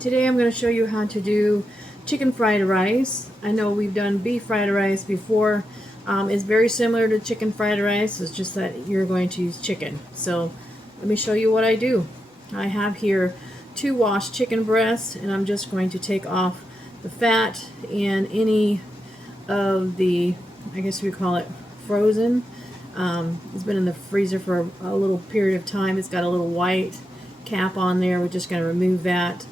Today I'm going to show you how to do chicken fried rice. I know we've done beef fried rice before. It's very similar to chicken fried rice. It's just that you're going to use chicken. So let me show you what I do. I have here 2 washed chicken breasts, and I'm just going to take off the fat and any of the, I guess we call it frozen. It's been in the freezer for a little period of time. It's got a little white cap on there. We're just going to remove that.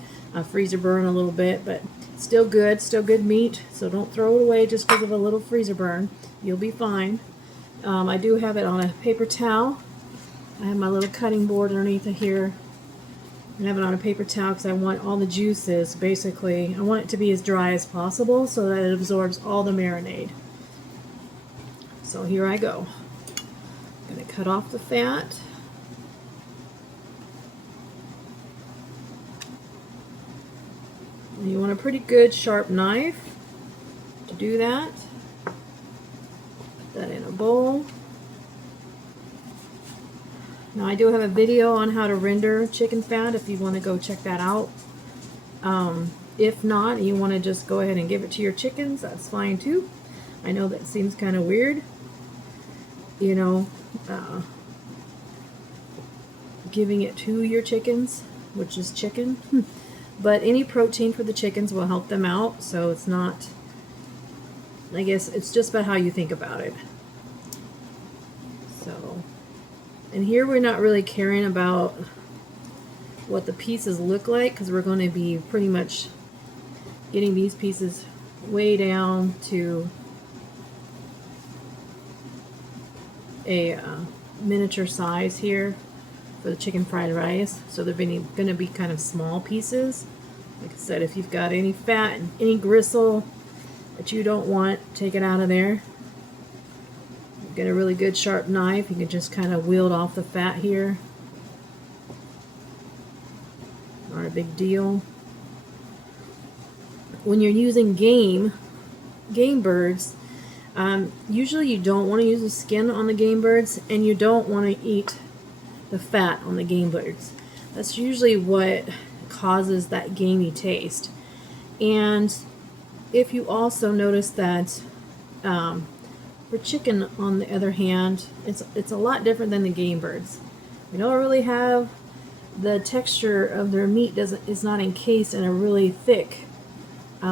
Freezer burn a little bit, but still good meat, so don't throw it away just because of a little freezer burn. You'll be fine. I do have it on a paper towel. I have my little cutting board underneath it here. I have it on a paper towel because I want all the juices, basically, I want it to be as dry as possible so that it absorbs all the marinade. So here I go. I'm going to cut off the fat. And you want a pretty good sharp knife to do that. Put that in a bowl. Now I do have a video on how to render chicken fat if you want to go check that out. If not, you want to just go ahead and give it to your chickens, that's fine too. I know that seems kind of weird, you know, giving it to your chickens, which is chicken. But any protein for the chickens will help them out, so it's not, I guess it's just about how you think about it. So, and here we're not really caring about what the pieces look like because we're going to be pretty much getting these pieces way down to a miniature size here for the chicken fried rice. So they're going to be kind of small pieces. Like I said, if you've got any fat and any gristle that you don't want, take it out of there. Get a really good sharp knife. You can just kind of wield off the fat here. Not a big deal. When you're using game birds, usually you don't want to use the skin on the game birds, and you don't want to eat the fat on the game birds. That's usually what causes that gamey taste. And if you also notice that for chicken, on the other hand, it's a lot different than the game birds. They don't really have the texture of their meat is not encased in a really thick. They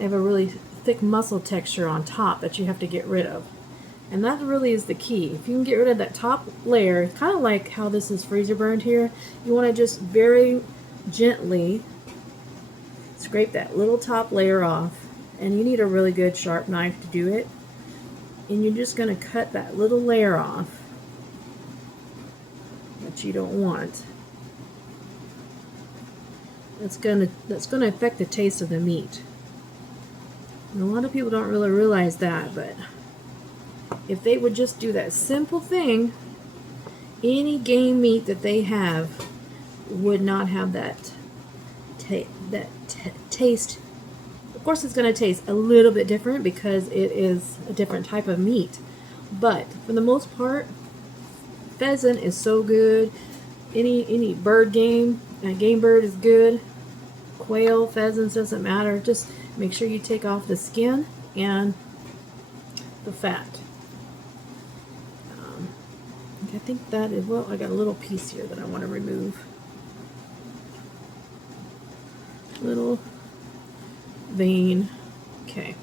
have a really thick muscle texture on top that you have to get rid of. And that really is the key. If you can get rid of that top layer, kind of like how this is freezer burned here, you want to just very gently scrape that little top layer off. And you need a really good sharp knife to do it. And you're just going to cut that little layer off that you don't want. That's going to affect the taste of the meat. And a lot of people don't really realize that, but if they would just do that simple thing, any game meat that they have would not have that taste. Of course, it's going to taste a little bit different because it is a different type of meat. But for the most part, pheasant is so good. Any bird game bird is good. Quail, pheasants, doesn't matter. Just make sure you take off the skin and the fat. I think that is, well, I got a little piece here that I want to remove. Little vein. Okay.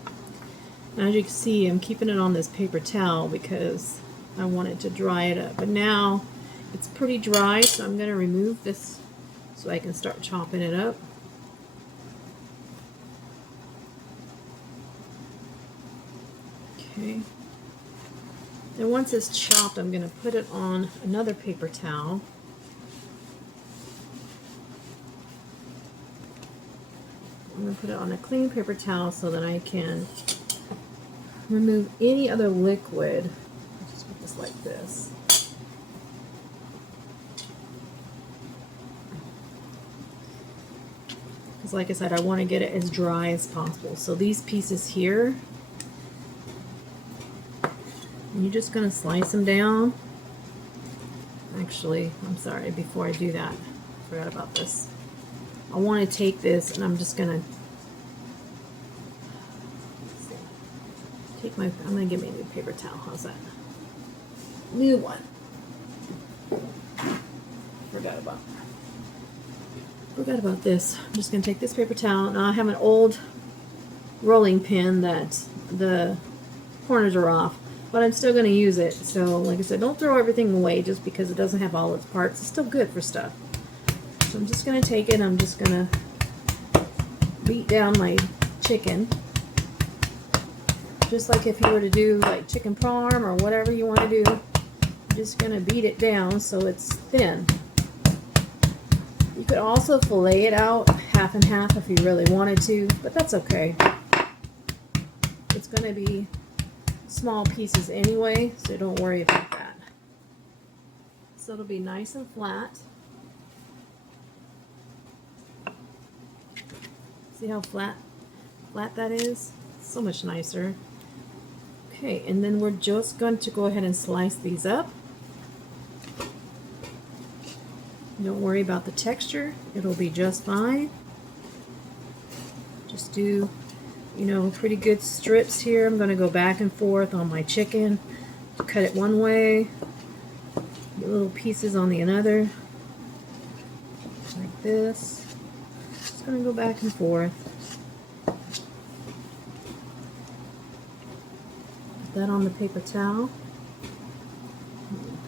Now, as you can see, I'm keeping it on this paper towel because I want it to dry it up. But now it's pretty dry, so I'm going to remove this so I can start chopping it up. Okay. And once it's chopped, I'm going to put it on another paper towel. I'm going to put it on a clean paper towel so that I can remove any other liquid. I'll just put this like this. Because like I said, I want to get it as dry as possible. So these pieces here, you're just going to slice them down. Actually, I'm sorry, before I do that, I forgot about this. I want to take this and I'm just gonna take my, I'm gonna get me a new paper towel. How's that? New one. Forgot about this. I'm just gonna take this paper towel. Now I have an old rolling pin that the corners are off, but I'm still gonna use it. So like I said, don't throw everything away just because it doesn't have all its parts. It's still good for stuff. So I'm just gonna take it. I'm just gonna beat down my chicken, just like if you were to do like chicken parm or whatever you want to do. I'm just gonna beat it down so it's thin. You could also fillet it out half and half if you really wanted to, but that's okay. It's gonna be small pieces anyway, so don't worry about that. So it'll be nice and flat. See how flat that is? So much nicer. Okay, and then we're just going to go ahead and slice these up. Don't worry about the texture, it'll be just fine. Just do, you know, pretty good strips here. I'm going to go back and forth on my chicken. Cut it one way, get little pieces on the other, like this. Just going to go back and forth. Put that on the paper towel.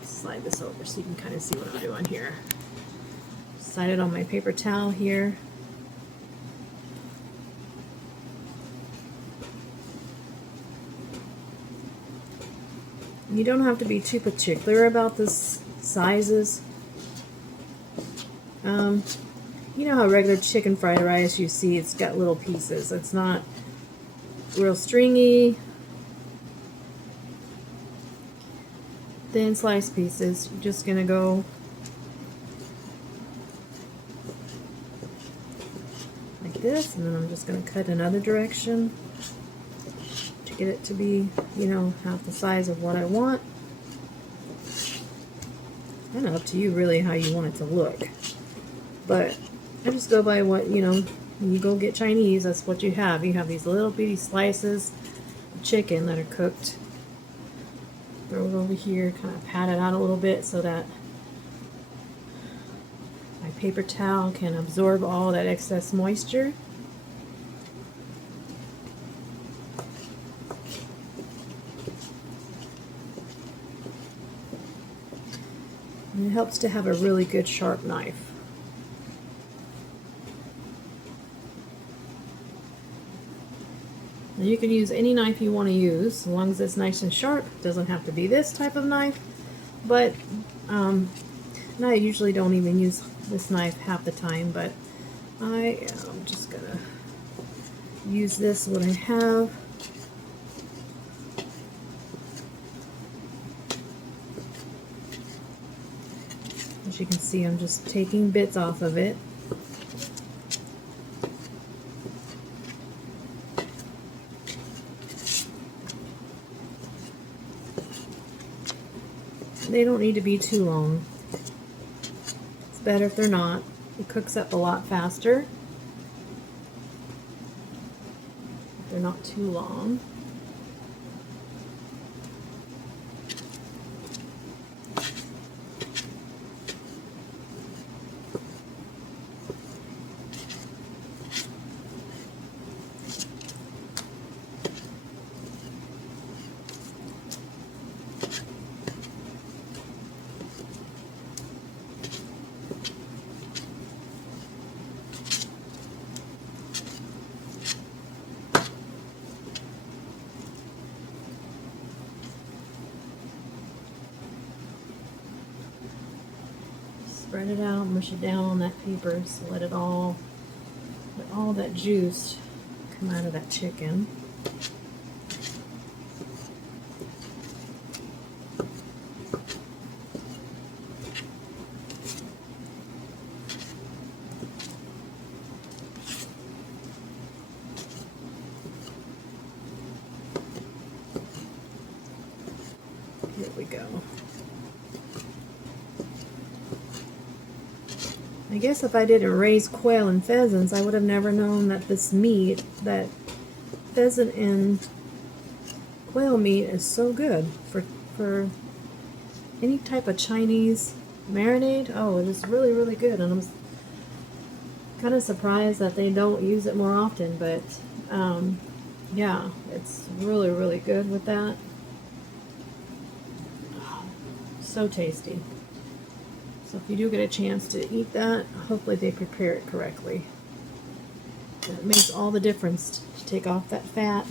Slide this over so you can kind of see what I'm doing here. Slide it on my paper towel here. You don't have to be too particular about the sizes. You know how regular chicken fried rice, you see it's got little pieces. It's not real stringy. Thin sliced pieces. You're just gonna go like this, and then I'm just gonna cut another direction to get it to be, you know, half the size of what I want. Kind of up to you really how you want it to look, but I just go by what, you know, when you go get Chinese, that's what you have. You have these little bitty slices of chicken that are cooked. Throw it over here, kind of pat it out a little bit so that my paper towel can absorb all that excess moisture. And it helps to have a really good sharp knife. And you can use any knife you want to use, as long as it's nice and sharp. It doesn't have to be this type of knife, but and I usually don't even use this knife half the time, but I'm just gonna use this what I have. As you can see, I'm just taking bits off of it. They don't need to be too long. It's better if they're not. It cooks up a lot faster if they're not too long. Spread it out, mush it down on that paper, so let all that juice come out of that chicken. Here we go. I guess if I didn't raise quail and pheasants, I would have never known that this meat, that pheasant and quail meat, is so good for any type of Chinese marinade. Oh, it is really, really good, and I'm kind of surprised that they don't use it more often, but yeah, it's really, really good with that. So tasty. So if you do get a chance to eat that, hopefully they prepare it correctly. It makes all the difference to take off that fat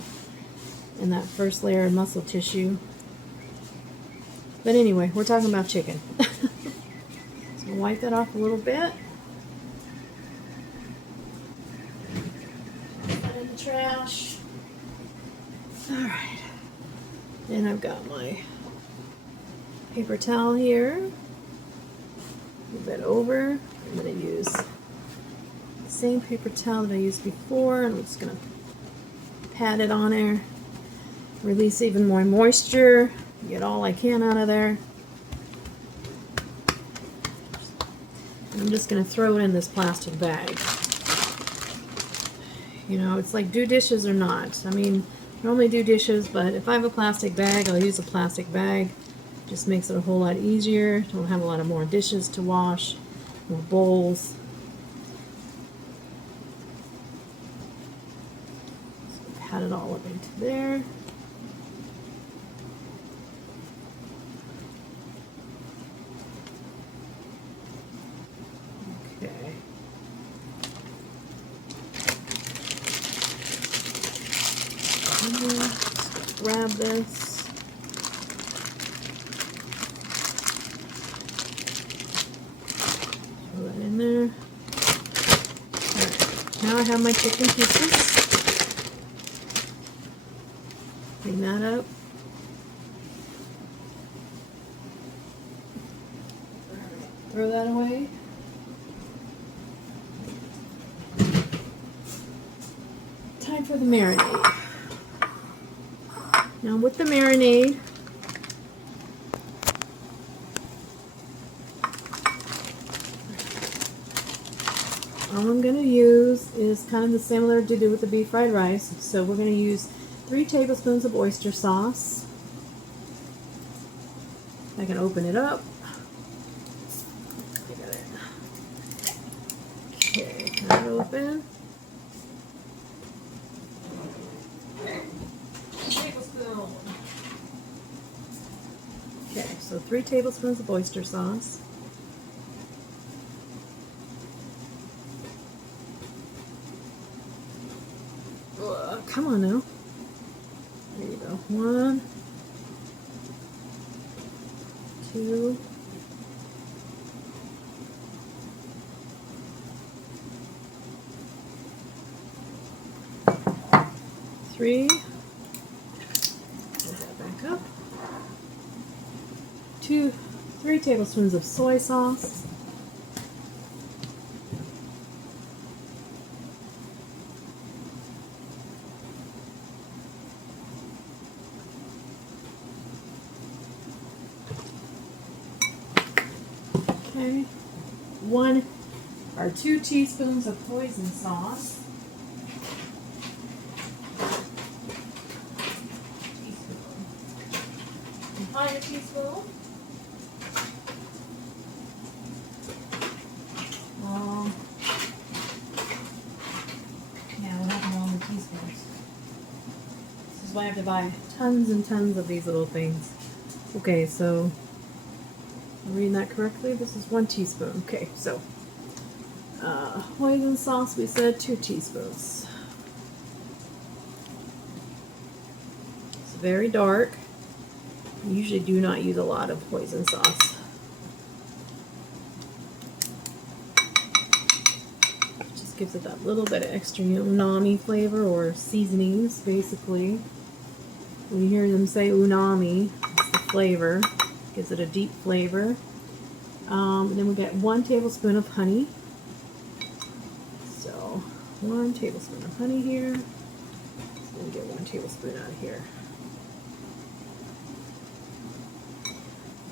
and that first layer of muscle tissue. But anyway, we're talking about chicken. So wipe that off a little bit. Put that in the trash. Alright. Then I've got my paper towel here. Move that over. I'm going to use the same paper towel that I used before, and I'm just going to pat it on there. Release even more moisture. Get all I can out of there. I'm just going to throw it in this plastic bag. You know, it's like do dishes or not. I mean, normally do dishes, but if I have a plastic bag, I'll use a plastic bag. Just makes it a whole lot easier. Don't have a lot of more dishes to wash, more bowls. So pat it all up into there. Okay. Just grab this. In there. Alright, now I have my chicken pieces. Clean that up. Alright, throw that away. Time for the marinade. Now with the marinade, all I'm going to use is kind of the similar to do with the beef fried rice. So we're going to use 3 tablespoons of oyster sauce. I can open it up. I got it. Okay, cut it open. Tablespoon. Okay, so 3 tablespoons of oyster sauce. Come on now. There you go. 1, 2, 3. Put that back up. 3 tablespoons of soy sauce. 1 or 2 teaspoons of hoisin sauce. Entire teaspoon. Yeah, we'll have them all in teaspoons. This is why I have to buy tons and tons of these little things. Okay, so I'm reading that correctly. This is 1 teaspoon. Okay, so hoisin sauce, we said 2 teaspoons. It's very dark. I usually do not use a lot of hoisin sauce. It just gives it that little bit of extra umami flavor, or seasonings, basically. When you hear them say umami, it's the flavor. Gives it a deep flavor. And then we get 1 tablespoon of honey. So 1 tablespoon of honey here. So we'll get 1 tablespoon out of here.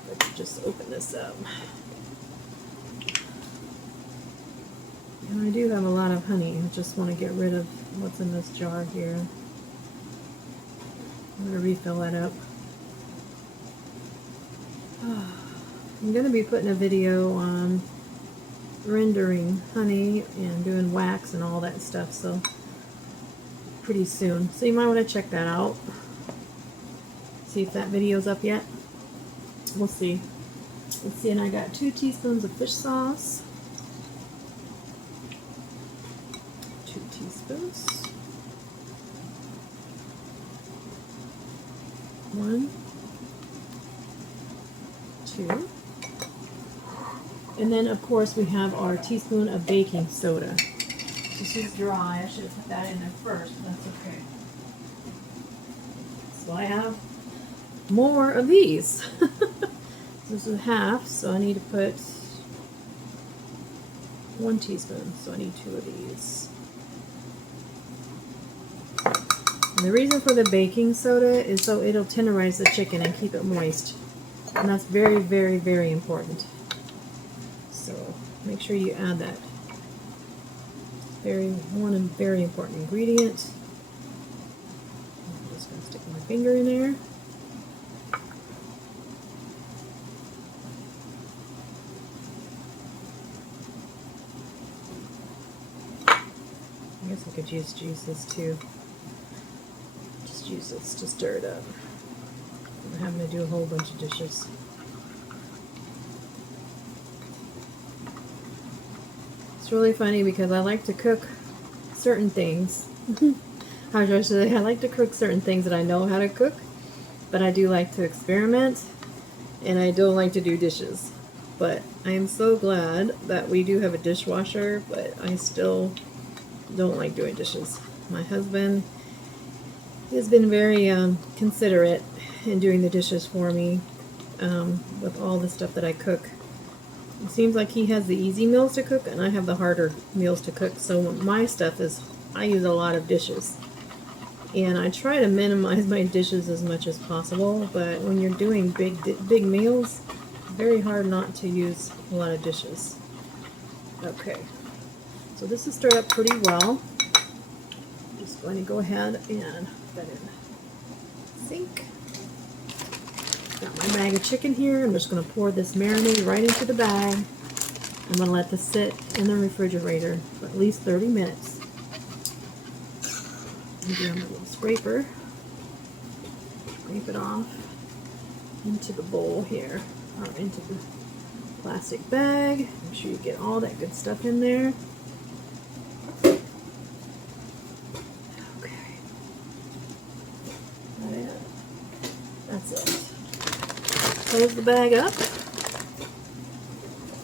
Let's just open this up. And I do have a lot of honey. I just want to get rid of what's in this jar here. I'm going to refill that up. I'm going to be putting a video on rendering honey and doing wax and all that stuff, so pretty soon. So you might want to check that out. See if that video's up yet. We'll see. Let's see, and I got 2 teaspoons of fish sauce. 2 teaspoons. 1, 2. And then, of course, we have our teaspoon of baking soda. This is dry. I should have put that in there first, but that's okay. So I have more of these. This is half, so I need to put 1 teaspoon, so I need 2 of these. And the reason for the baking soda is so it'll tenderize the chicken and keep it moist. And that's very, very, very important. So make sure you add that. One very important ingredient. I'm just going to stick my finger in there. I guess I could just use this too. Just use this to stir it up. I'm having to do a whole bunch of dishes. It's really funny because I like to cook certain things. How should I say? I like to cook certain things that I know how to cook, but I do like to experiment, and I don't like to do dishes. But I am so glad that we do have a dishwasher, but I still don't like doing dishes. My husband has been very considerate in doing the dishes for me with all the stuff that I cook. It seems like he has the easy meals to cook and I have the harder meals to cook. So my stuff is, I use a lot of dishes. And I try to minimize my dishes as much as possible, but when you're doing big meals, it's very hard not to use a lot of dishes. Okay. So this is stirred up pretty well. I'm just going to go ahead and put that in the sink. Got my bag of chicken here. I'm just going to pour this marinade right into the bag. I'm going to let this sit in the refrigerator for at least 30 minutes. Maybe on a little scraper. Scrape it off into the bowl here, or into the plastic bag. Make sure you get all that good stuff in there. That's it. Close the bag up. A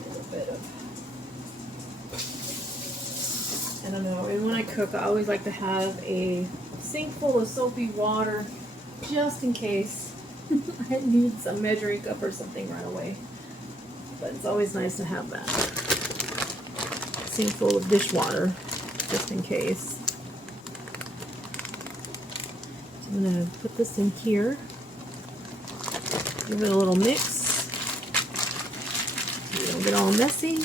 little bit of, I don't know, and when I cook, I always like to have a sink full of soapy water just in case I need some measuring cup or something right away. But it's always nice to have that sink full of dishwater just in case. So I'm going to put this in here. Give it a little mix. So you don't get all messy.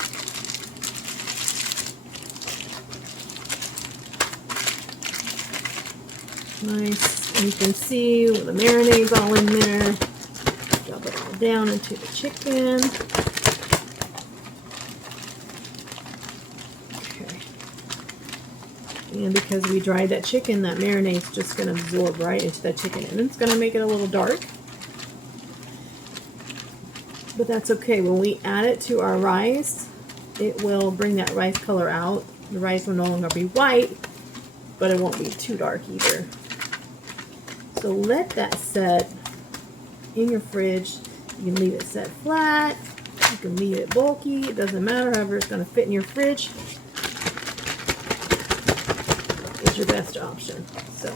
Nice. And you can see the marinade's all in there. Drop it all down into the chicken. Okay. And because we dried that chicken, that marinade's just going to absorb right into that chicken. And it's going to make it a little dark. But that's okay. When we add it to our rice, it will bring that rice color out. The rice will no longer be white, but it won't be too dark either. So let that set in your fridge. You can leave it set flat. You can leave it bulky. It doesn't matter. However it's going to fit in your fridge is your best option. So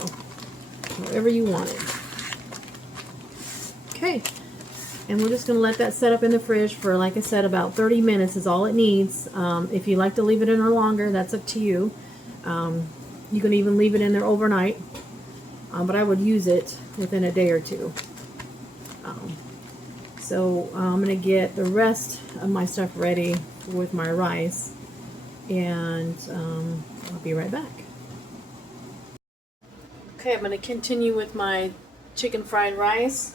however you want it. Okay. And we're just going to let that set up in the fridge for, like I said, about 30 minutes is all it needs. If you like to leave it in there longer, that's up to you. You can even leave it in there overnight. But I would use it within a day or two. So I'm going to get the rest of my stuff ready with my rice. and I'll be right back. Okay, I'm going to continue with my chicken fried rice.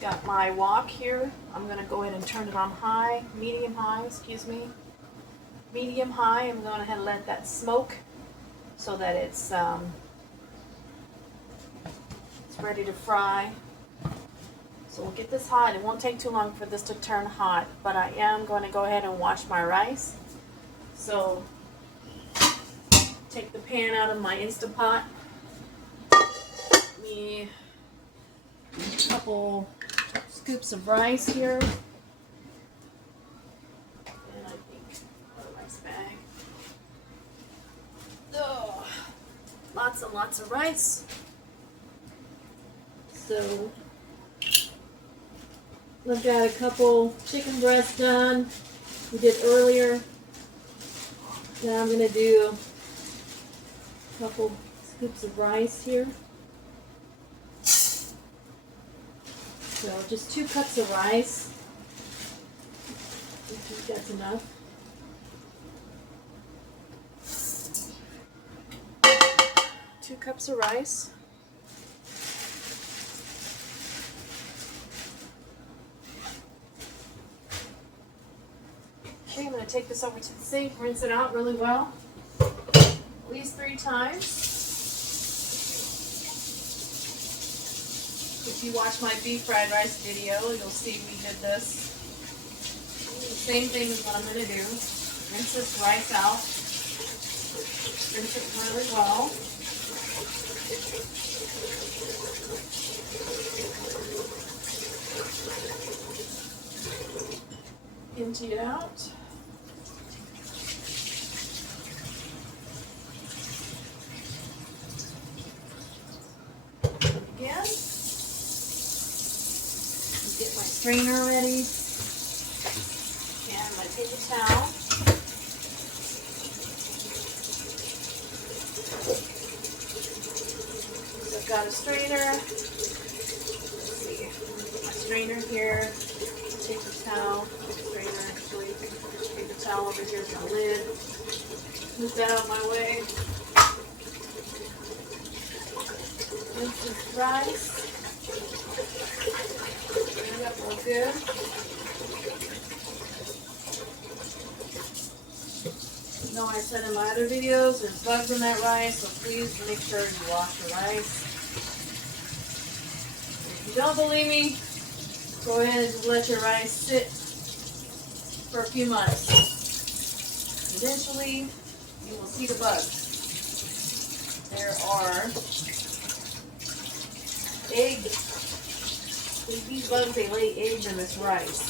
Got my wok here. I'm going to go ahead and turn it on high, medium high, excuse me. Medium high. I'm going ahead and let that smoke so that it's ready to fry. So we'll get this hot. It won't take too long for this to turn hot, but I am going to go ahead and wash my rice. So take the pan out of my Instant Pot. Me a couple scoops of rice here. And I think a rice bag. Oh, lots and lots of rice. So I've got a couple chicken breasts done we did earlier. Now I'm going to do a couple scoops of rice here. So just 2 cups of rice. I think that's enough. Two cups of rice. Okay, I'm going to take this over to the sink, rinse it out really well, at least 3 times. If you watch my beef fried rice video, you'll see we did this. The same thing is what I'm going to do. Rinse this rice out. Rinse it really well. Empty it out. Again. Get my strainer ready. And my paper towel. So I've got a strainer. Let's see. Put my strainer here. Paper towel. Strainer actually. Paper towel over here is my lid. Move that out of my way. Rinse this rice. Bring it up real good. You know I said in my other videos there's bugs in that rice, so please make sure you wash your rice. If you don't believe me, go ahead and just let your rice sit for a few months. Eventually, you will see the bugs. There are eggs. These bugs, they lay eggs in this rice.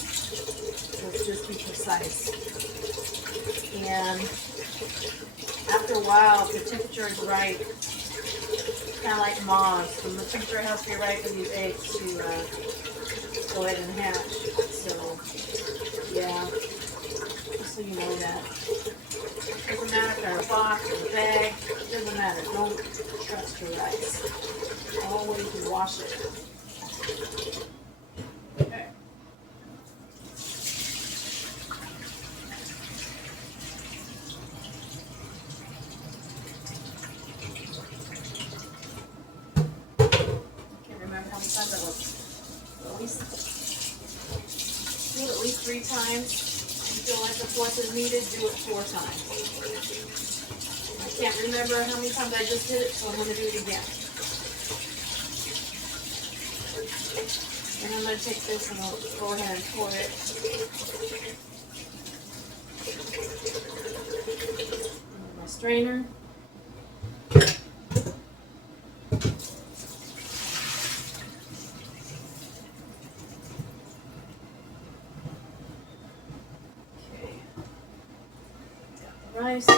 Let's just be precise. And after a while, if the temperature is right, kind of like moths, when the temperature has to be right for these eggs to go ahead and hatch. So, yeah, just so you know that. Doesn't matter if they're a box or a bag, it doesn't matter. Don't trust your rice. Always wash it. Okay. Can't remember how many times that was. At least do it at least 3 times. If you feel like the 4th is needed, do it 4 times. I can't remember how many times I just did it, so I'm going to do it again. And I'm going to take this and I'll go ahead and pour it. Into my strainer. Okay. Got the rice.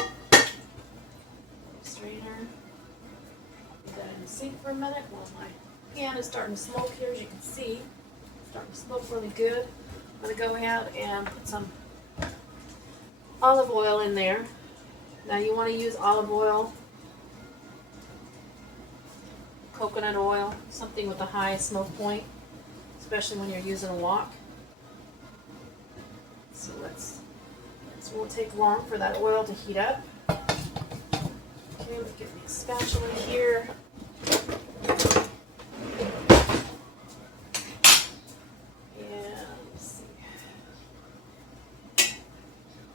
Strainer. Put that in the sink for a minute while my pan is starting to smoke here, as you can see. It's starting to smoke really good. I'm going to go ahead and put some olive oil in there. Now you want to use olive oil, coconut oil, something with a high smoke point, especially when you're using a wok. So let's So it won't take long for that oil to heat up. Okay, let me get my spatula here.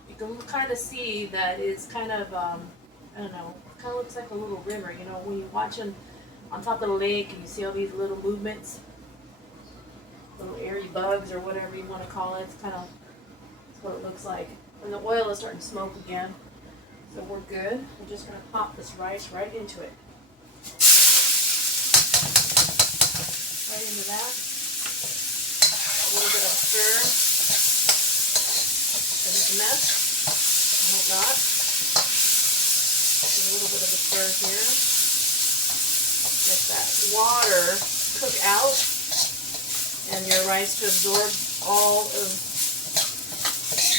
You can kind of see that is kind of, I don't know, kind of looks like a little river. You know, when you're watching on top of the lake and you see all these little movements, little airy bugs or whatever you want to call it. It's kind of, that's what it looks like. And the oil is starting to smoke again. So we're good. We're just going to pop this rice right into it. Right into that. A little bit of a stir. Is it a mess? I hope not. A little bit of a stir here. Let that water cook out and your rice to absorb all of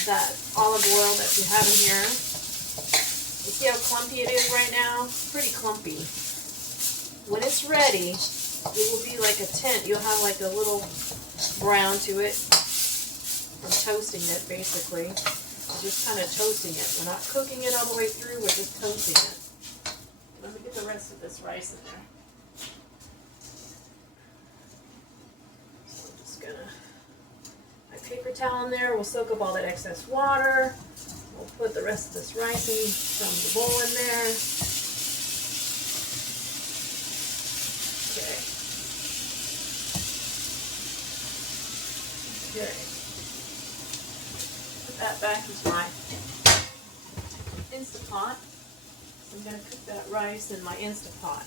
that olive oil that you have in here. You see how clumpy it is right now? Pretty clumpy. When it's ready, it will be like a tint. You'll have like a little brown to it from toasting it, basically. We're just kind of toasting it. We're not cooking it all the way through. We're just toasting it. Let me get the rest of this rice in there. So I'm just gonna, my paper towel in there. We'll soak up all that excess water. We'll put the rest of this rice in from the bowl in there. Okay. Okay. Put that back into my Instapot. I'm going to cook that rice in my Instapot.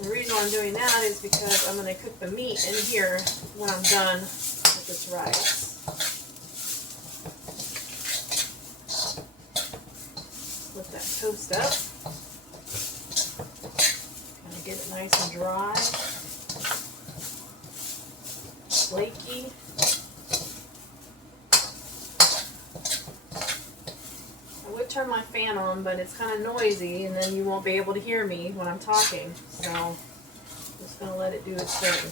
The reason why I'm doing that is because I'm going to cook the meat in here when I'm done with this rice. Let that toast up. Kind of get it nice and dry. Flaky. I would turn my fan on, but it's kind of noisy, and then you won't be able to hear me when I'm talking. So I'm just going to let it do its thing.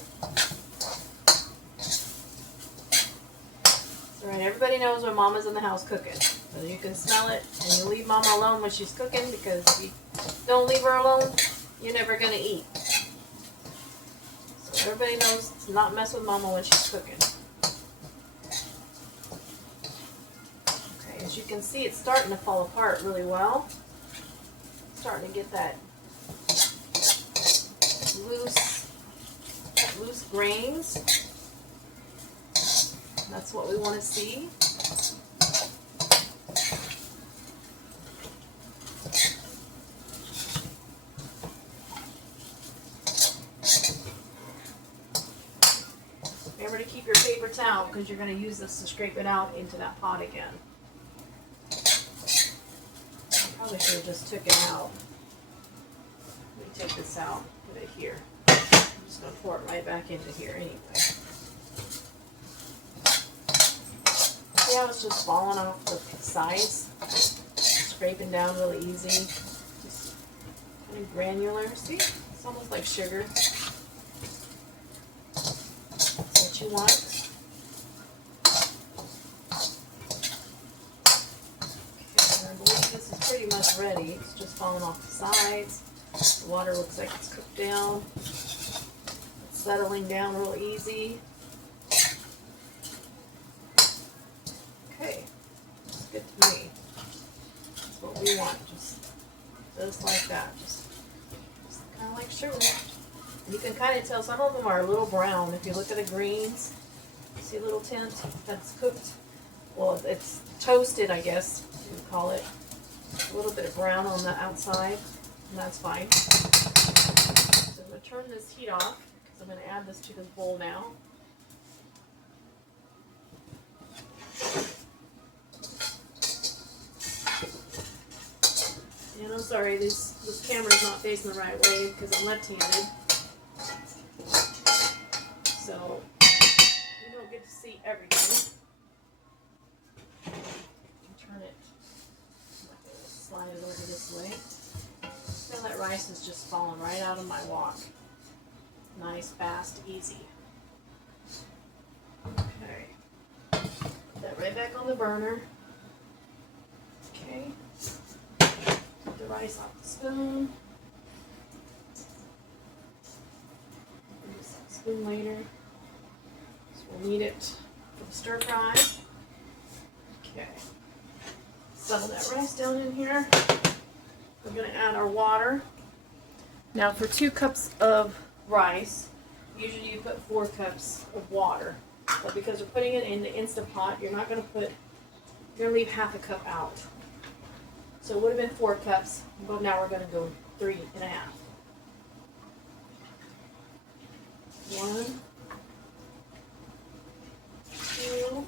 It's alright, everybody knows when Mama's in the house cooking. So you can smell it, and you leave Mama alone when she's cooking, because if you don't leave her alone, you're never going to eat. So everybody knows to not mess with Mama when she's cooking. As you can see, it's starting to fall apart really well. Starting to get that loose grains. That's what we want to see. Remember to keep your paper towel, because you're going to use this to scrape it out into that pot again. Probably should have just took it out. Let me take this out, put it here. I'm just going to pour it right back into here anyway. See how it's just falling off the sides? Scraping down really easy. Just kind of granular. See? It's almost like sugar. That's what you want. Pretty much ready. It's just falling off the sides. The water looks like it's cooked down. It's settling down real easy. Okay, looks good to me. That's what we want. Just like that. Just kind of like sugar. And you can kind of tell some of them are a little brown. If you look at the greens, you see a little tint that's cooked. Well, it's toasted, I guess you would call it. A little bit of brown on the outside, and that's fine. So I'm going to turn this heat off, because I'm going to add this to this bowl now. And I'm sorry, this camera's not facing the right way, because I'm left-handed. So you don't get to see everything. Turn it. Slide it over this way. Now that rice is just falling right out of my wok. Nice, fast, easy. Okay. Put that right right back on the burner. Okay. Take the rice off the spoon. Use that spoon later. So we'll need it for the stir fry. Okay. Settle that rice down in here. We're going to add our water. Now for 2 cups of rice, usually you put 4 cups of water. But because we're putting it in the Instant Pot, you're not going to put, you're going to leave half a cup out. So it would have been 4 cups, but now we're going to go 3 and a half. 1, 2,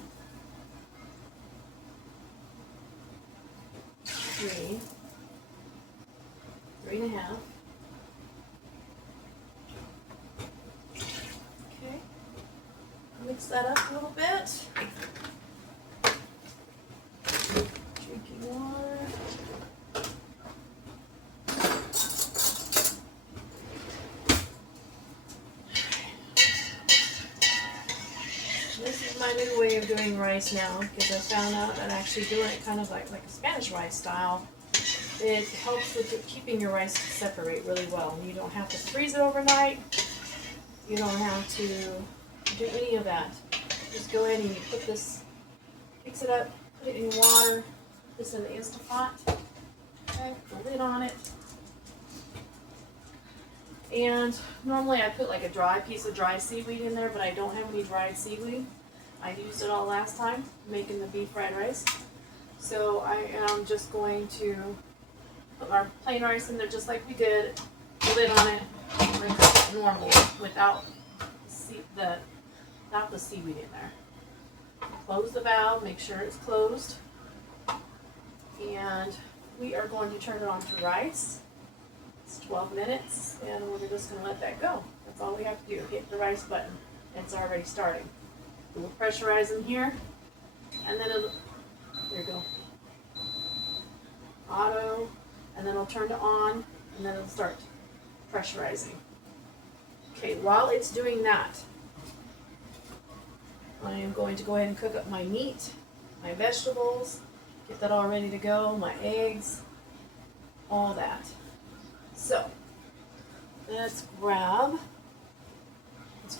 3, 3 and a half. Okay. Mix that up a little bit. Drinking water. This is my new way of doing rice now, because I found out that actually doing it kind of like a Spanish rice style, it helps with keeping your rice to separate really well. You don't have to freeze it overnight. You don't have to do any of that. Just go in and you put this, mix it up, put it in water, put this in the Instant Pot, okay, put the lid on it. And normally I put like a dry piece of dry seaweed in there, but I don't have any dried seaweed. I used it all last time making the beef fried rice. So I am just going to put our plain rice in there just like we did, lid on it, and then cook it normally without the seaweed in there. Close the valve, make sure it's closed, and we are going to turn it on to rice. It's 12 minutes, and we're just going to let that go. That's all we have to do. Hit the rice button. It's already starting. We'll pressurize them here, and then it'll, there you go, auto, and then it'll turn to on, and then it'll start pressurizing. Okay, while it's doing that, I am going to go ahead and cook up my meat, my vegetables, get that all ready to go, my eggs, all that. So, let's go ahead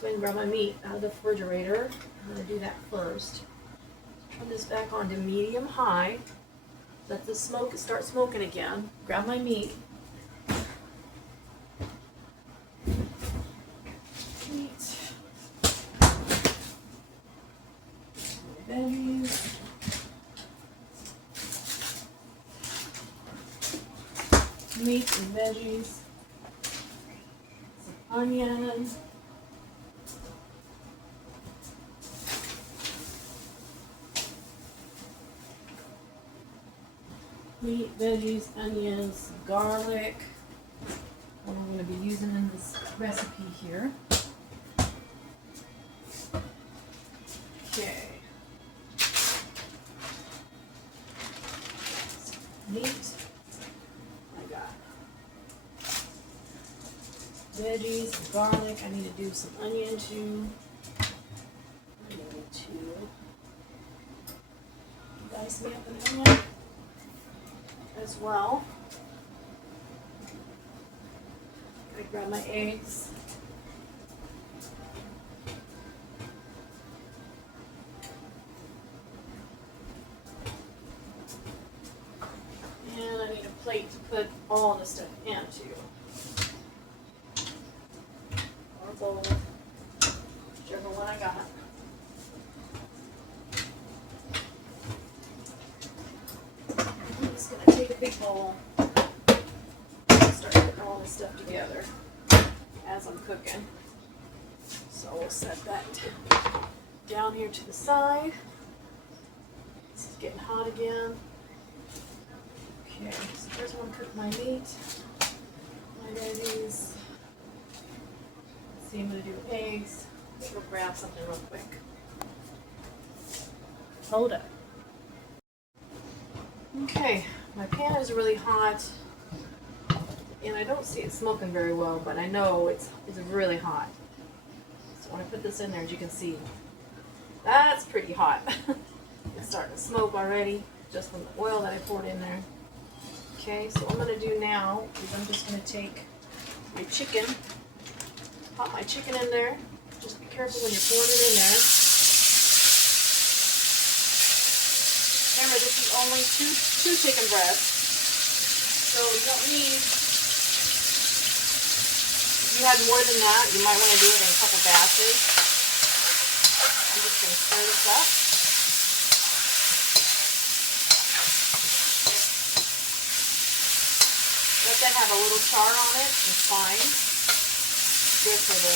and grab my meat out of the refrigerator. I'm going to do that first. Turn this back on to medium high. Let the smoke start smoking again. Grab my meat. Veggies. Meat and veggies. Some onion. Meat, veggies, onions, garlic. What I'm going to be using in this recipe here. Okay. Meat. I got veggies, garlic. I need to do some onion too. I need to dice me up an onion as well. I grab my eggs. And I need a plate to put all this stuff into. Or a bowl, whichever one I got. I'm just going to take a big bowl and start putting all this stuff together as I'm cooking. So we'll set that down here to the side. This is getting hot again. Okay, so first I'm going to cook my meat, my veggies. Let's see, I'm going to do eggs. Let's go grab something real quick. Hold up. Okay, my pan is really hot, and I don't see it smoking very well, but I know it's really hot. So when I put this in there, as you can see, that's pretty hot. It's starting to smoke already, just from the oil that I poured in there. Okay, so what I'm going to do now is I'm just going to take my chicken, pop my chicken in there. Just be careful when you're pouring it in there. Remember, this is only two chicken breasts, so you don't need, if you had more than that, you might want to do it in a couple batches. I'm just going to stir this up. Let that have a little char on it. It's fine. It's good for the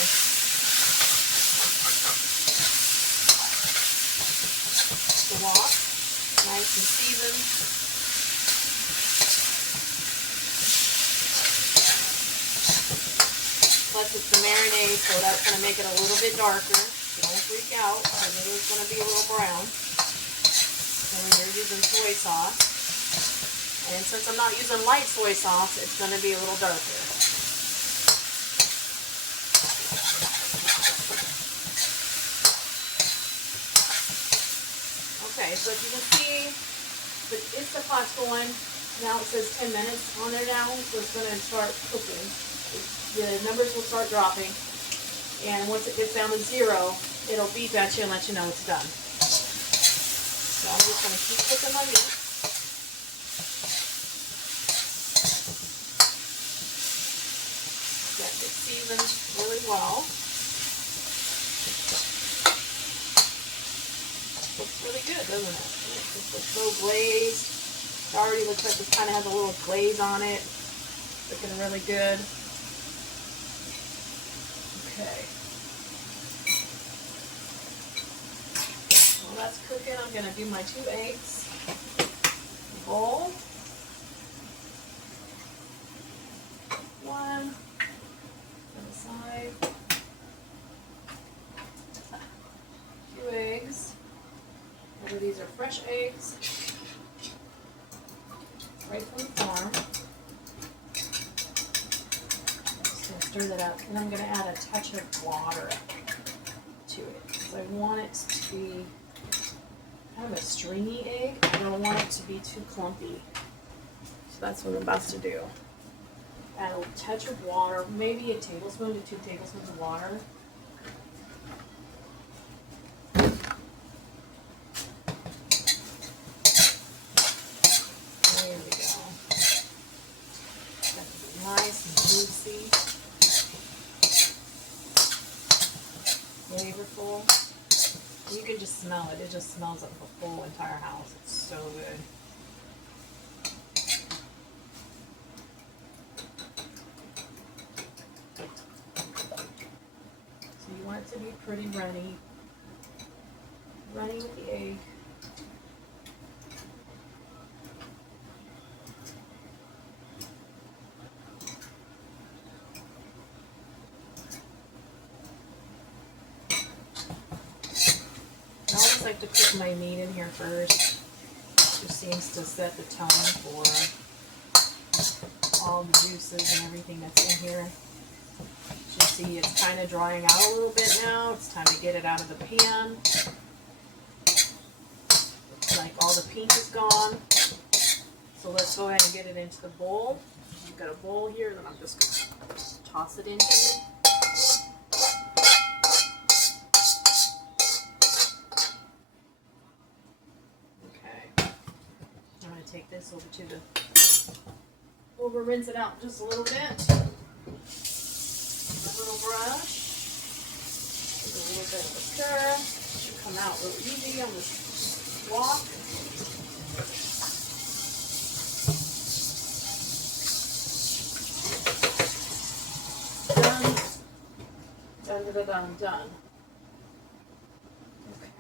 wok. Nice and seasoned. Plus it's the marinade, so that's going to make it a little bit darker. Don't freak out, because it is going to be a little brown. And we're using soy sauce. And since I'm not using light soy sauce, it's going to be a little darker. Okay, so if you can see, the Instapot's going. Now it says 10 minutes on there now, so it's going to start cooking. The numbers will start dropping. And once it gets down to 0, it'll beep at you and let you know it's done. So I'm just going to keep cooking my meat. Get it seasoned really well. Looks really good, doesn't it? It looks so glazed. It already looks like it kind of has a little glaze on it. Looking really good. Okay. While that's cooking, I'm going to do my 2 eggs. Bowl. 1. Put aside. 2 eggs. Remember, these are fresh eggs. Right from the farm. Stir that up, and I'm going to add a touch of water to it because I want it to be kind of a stringy egg. I don't want it to be too clumpy. So that's what I'm about to do. Add a touch of water, maybe a tablespoon to 2 tablespoons of water. There we go. That's nice and juicy. Flavorful. You can just smell it. It just smells like the whole entire house. It's so good. So you want it to be pretty runny. Runny with the egg. I always like to cook my meat in here first. It just seems to set the tone for all the juices and everything that's in here. You see it's kind of drying out a little bit now. It's time to get it out of the pan. Looks like all the pink is gone. So let's go ahead and get it into the bowl. I've got a bowl here that I'm just going to toss it into. Take this over to the, rinse it out just a little bit. A little brush. Give it a little bit of a stir. Should come out real easy on this wok. Done. Okay.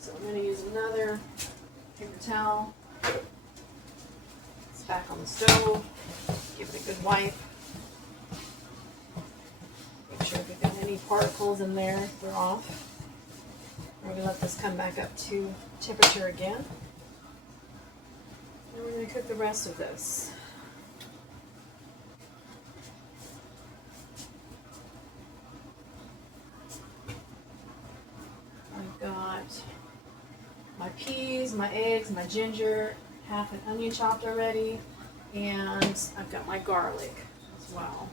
So I'm going to use another paper towel. It's back on the stove. Give it a good wipe. Make sure if we've got any particles in there, they're off. We're going to let this come back up to temperature again. And we're going to cook the rest of this. I've got my my eggs, my ginger, half an onion chopped already, and I've got my garlic as well.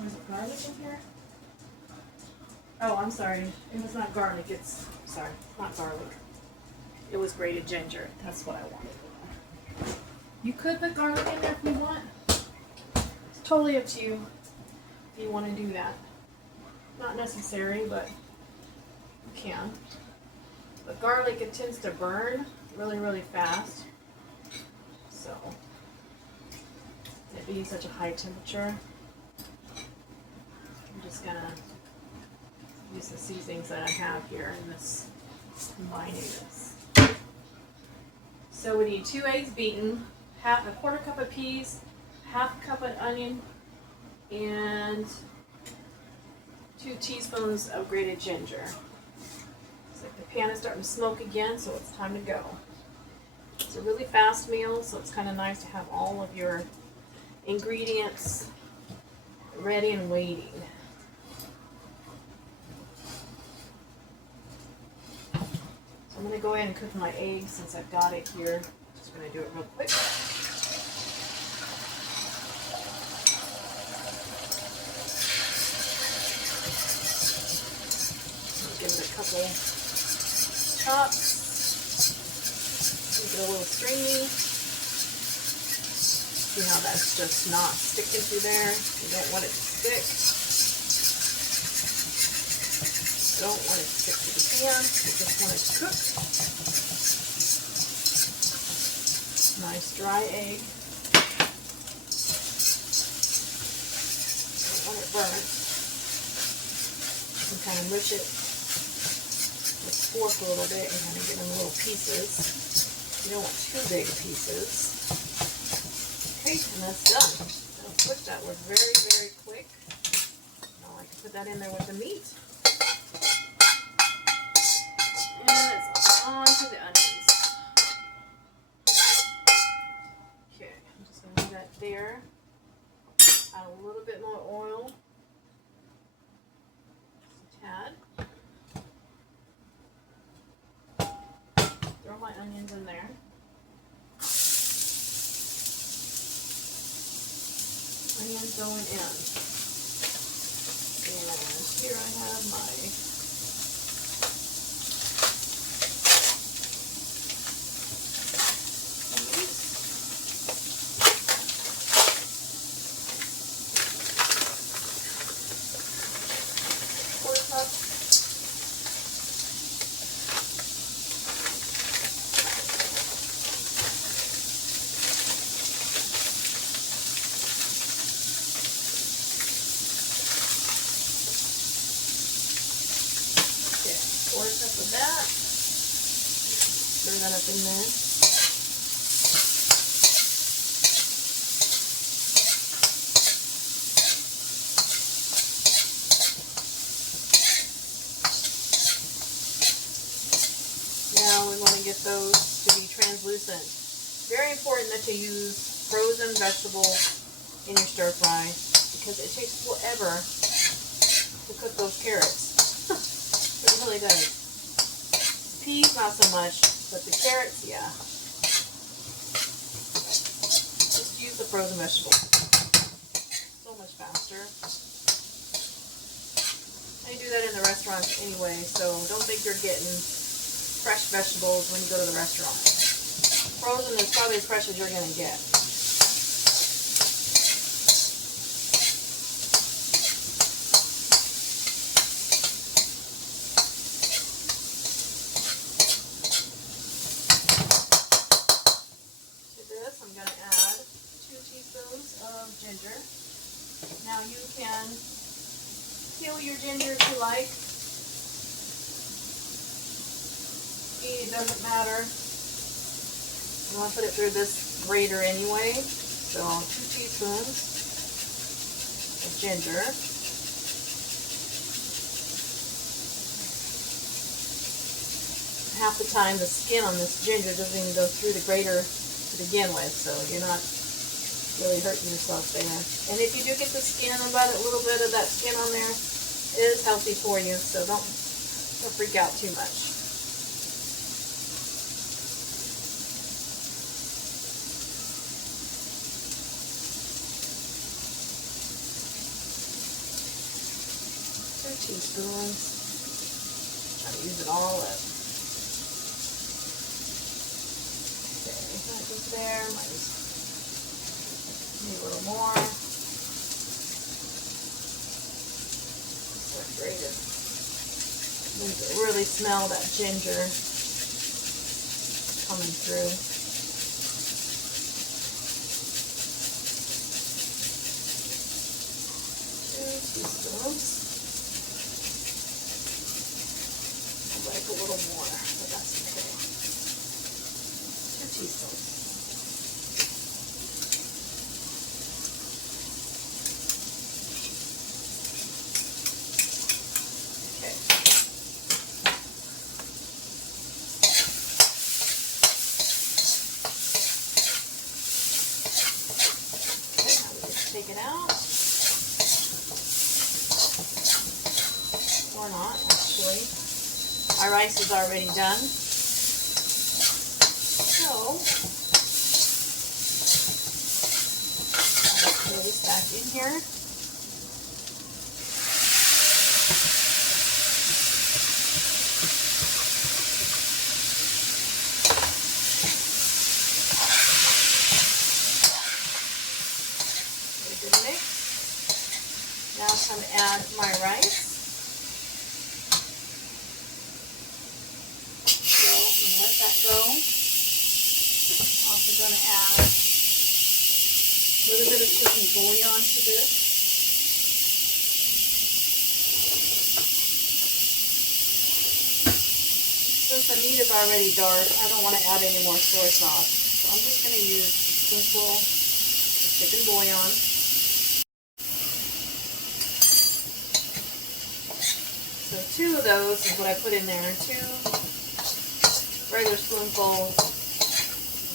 Oh, is it garlic in here? Oh, I'm sorry. It was not garlic. It's, sorry, not garlic. It was grated ginger. That's what I wanted. You could put garlic in there if you want. It's totally up to you if you want to do that. Not necessary, but you can. But garlic, it tends to burn really, really fast. So, it being such a high temperature, I'm just gonna use the seasonings that I have here in this, combining this. So we need 2 eggs beaten, a quarter cup of peas, half a cup of onion, and 2 teaspoons of grated ginger. It's like the pan is starting to smoke again, so it's time to go. It's a really fast meal, so it's kind of nice to have all of your ingredients ready and waiting. I'm going to go ahead and cook my eggs since I've got it here. Just going to do it real quick. Give it a couple chops. Make it a little stringy. See how that's just not sticking through there? You don't want it to stick. Don't want it to stick to the pan. You just want it to cook. Nice dry egg. Don't want it burnt. You can kind of mush it with a fork a little bit and kind of get them little pieces. You don't want too big pieces. Okay, and that's done. That was quick. That was very, very quick. Now I can put that in there with the meat. And it's on to the onions. Okay, I'm just going to leave that there. Add a little bit more oil. Just a tad. Throw my onions in there. Onions going in. And here I have my quarter cup of that. Stir that up in there. Now we want to get those to be translucent. Very important that you use frozen vegetables in your stir fry because it takes forever to cook those carrots. It really does. Peas, not so much, but the carrots, yeah. Just use the frozen vegetables. So much faster. They do that in the restaurants anyway, so don't think you're getting fresh vegetables when you go to the restaurant. Frozen is probably as fresh as you're going to get. Ginger. Now you can peel your ginger if you like. It doesn't matter. I'm going to put it through this grater anyway. So 2 teaspoons of ginger. Half the time the skin on this ginger doesn't even go through the grater to begin with, so you're not really hurting yourself there. And if you do get the skin, about a little bit of that skin on there, it is healthy for you, so don't freak out too much. teaspoons. Try to use it all up. Okay, that goes there. Might just need a little more. Start grated. You can really smell that ginger coming through. 2 teaspoons. I'd like a little more, but that's okay. 2 teaspoons. Okay. Okay, now we just take it out. Or not, actually. My rice is already done. So, I'll put this back in here. Get a good mix. Now it's time to add my rice. Go. Also going to add a little bit of cooking bouillon to this. Since the meat is already dark, I don't want to add any more soy sauce. So I'm just going to use a spoonful of chicken bouillon. So 2 of those is what I put in there. 2 regular spoonfuls of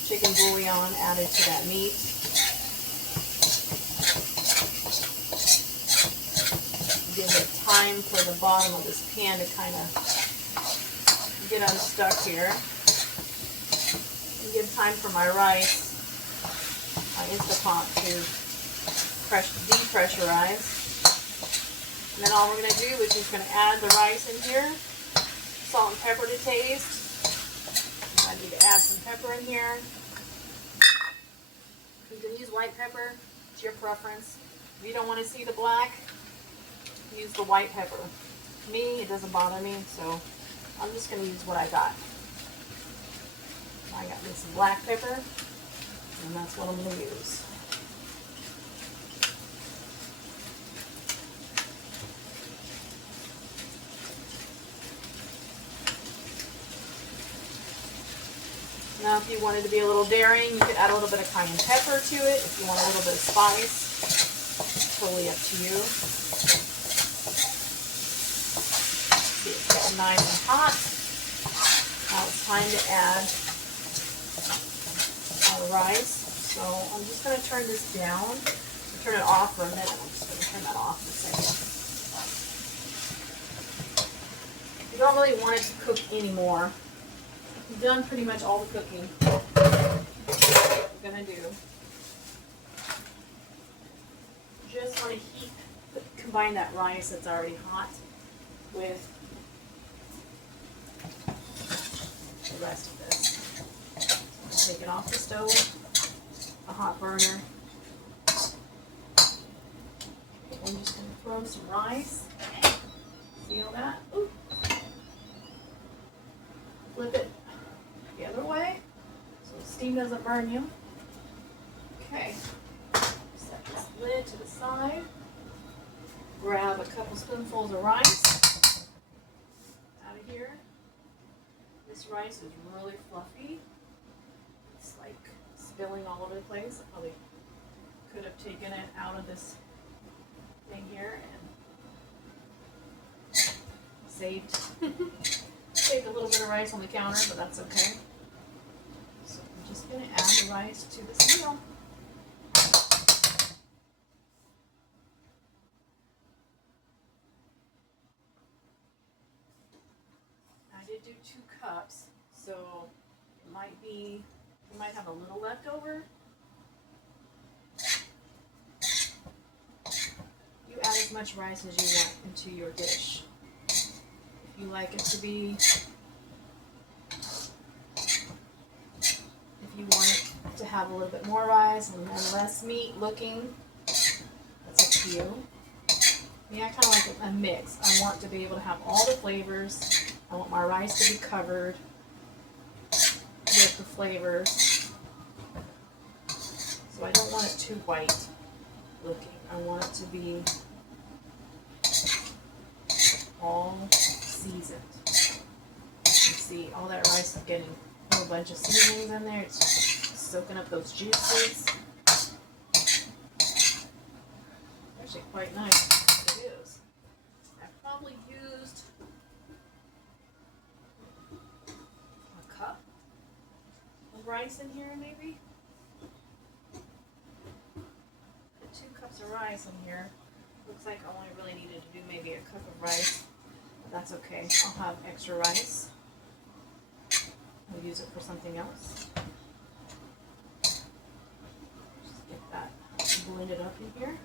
chicken bouillon added to that meat. Give it time for the bottom of this pan to kind of get unstuck here. And give time for my rice, my Instapot, to depressurize. And then all we're going to do is just going to add the rice in here, salt and pepper to taste. I need to add some pepper in here. You can use white pepper, it's your preference. If you don't want to see the black, use the white pepper. Me, it doesn't bother me, so I'm just going to use what I got. I got me some black pepper, and that's what I'm going to use. Now, if you wanted to be a little daring, you could add a little bit of cayenne pepper to it. If you want a little bit of spice, it's totally up to you. See, it's getting nice and hot. Now it's time to add our rice. So I'm just going to turn this down. I'll turn it off for a minute. I'm just going to turn that off in a second. You don't really want it to cook anymore. I've done pretty much all the cooking I'm going to do. Just want to combine that rice that's already hot with the rest of this. So take it off the stove, a hot burner. I'm just going to throw some rice. Feel that? Ooh. Flip it the other way so the steam doesn't burn you. Okay, set this lid to the side. Grab a couple spoonfuls of rice out of here. This rice is really fluffy. It's like spilling all over the place. I probably could have taken it out of this thing here and saved a little bit of rice on the counter, but that's okay. So I'm just going to add the rice to this meal. I did do 2 cups, so it might be, you might have a little left over. You add as much rice as you want into your dish. If you like it to be, if you want it to have a little bit more rice and less meat looking, that's up to you. Yeah, I kind of like a mix. I want to be able to have all the flavors. I want my rice to be covered with the flavors. So I don't want it too white looking. I want it to be all seasoned. You can see all that rice is getting a whole bunch of seasonings in there. It's just soaking up those juices. Actually quite nice. It is. I've probably used a cup of rice in here maybe. 2 cups of rice in here. Looks like I only really needed to do maybe a cup of rice. But that's okay. I'll have extra rice. I'll use it for something else. Just get that blended up in here.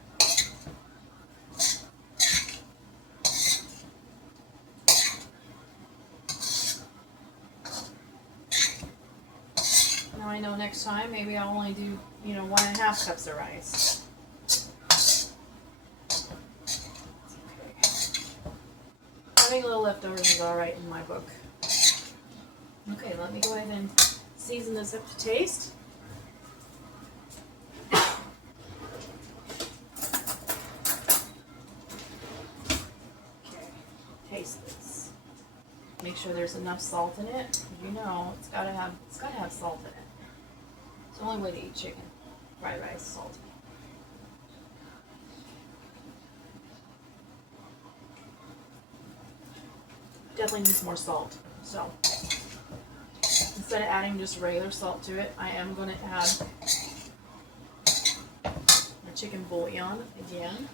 Now I know next time maybe I'll only do, 1.5 cups of rice. Having a little leftovers is alright in my book. Okay, let me go ahead and season this up to taste. Okay, taste this. Make sure there's enough salt in it. You know, it's gotta have salt in it. It's the only way to eat chicken. Fried rice, salty. Definitely needs more salt. So instead of adding just regular salt to it, I am going to add my chicken bouillon again.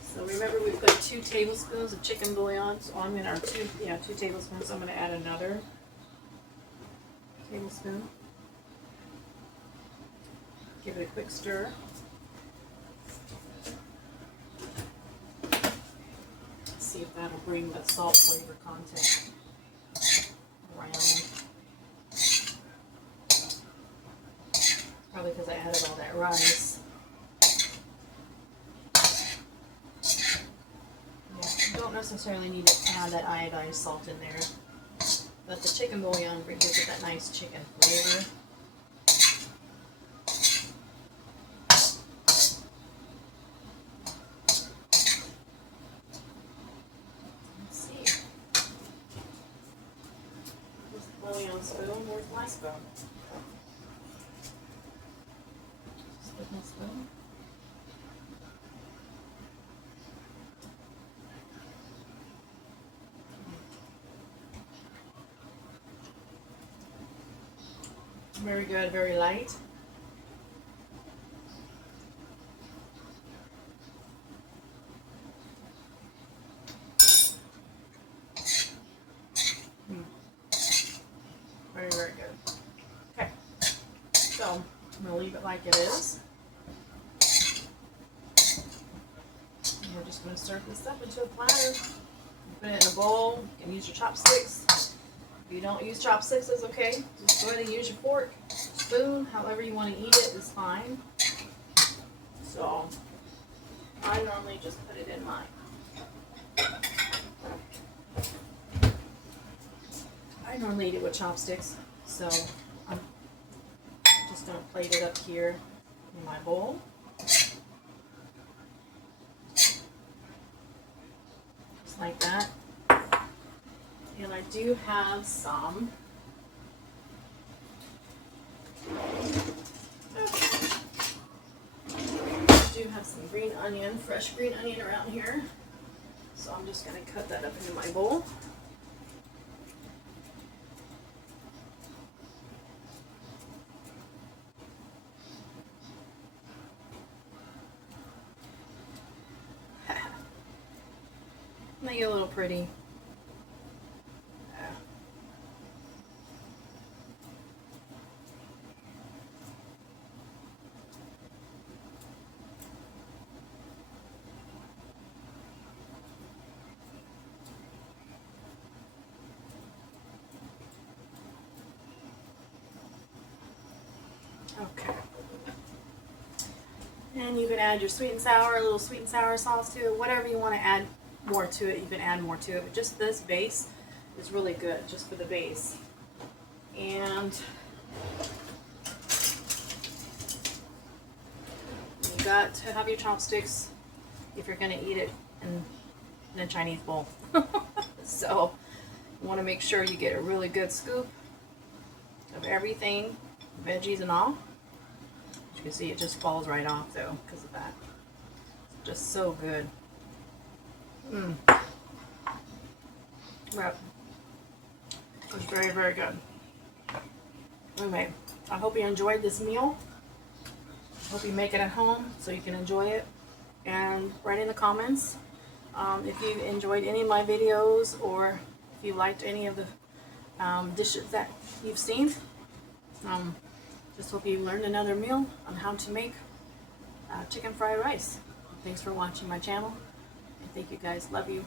So remember we've got 2 tablespoons of chicken bouillon. So I'm going to 2 tablespoons. So I'm going to add another tablespoon. Give it a quick stir. See if that'll bring the salt flavor content around. Probably because I added all that rice. Yeah, you don't necessarily need to add that iodized salt in there, but the chicken bouillon gives it that nice chicken flavor. Spoon. Where's my spoon? Just with my spoon. Very good, very light. Very, very good. Okay, so I'm going to leave it like it is. And we're just going to serve this up into a platter. Put it in a bowl. You can use your chopsticks. If you don't use chopsticks, it's okay. Just go ahead and use your fork, spoon, however you want to eat it is fine. So I normally just put it in mine. I normally eat it with chopsticks, so I'm just going to plate it up here in my bowl. Just like that. And I do have some green onion, fresh green onion around here. So I'm just going to cut that up into my bowl. Make it a little pretty. Okay. And you can add your sweet and sour, a little sweet and sour sauce to it, whatever you want to add more to it, you can add more to it. But just this base is really good, just for the base. And you got to have your chopsticks if you're going to eat it in a Chinese bowl. So you want to make sure you get a really good scoop of everything, veggies and all. As you can see, it just falls right off though because of that. It's just so good. Yep. It's very, very good. Anyway, I hope you enjoyed this meal. I hope you make it at home so you can enjoy it. And write in the comments if you enjoyed any of my videos or if you liked any of the dishes that you've seen. Just hope you learned another meal on how to make chicken fried rice. Thanks for watching my channel. And thank you guys. Love you.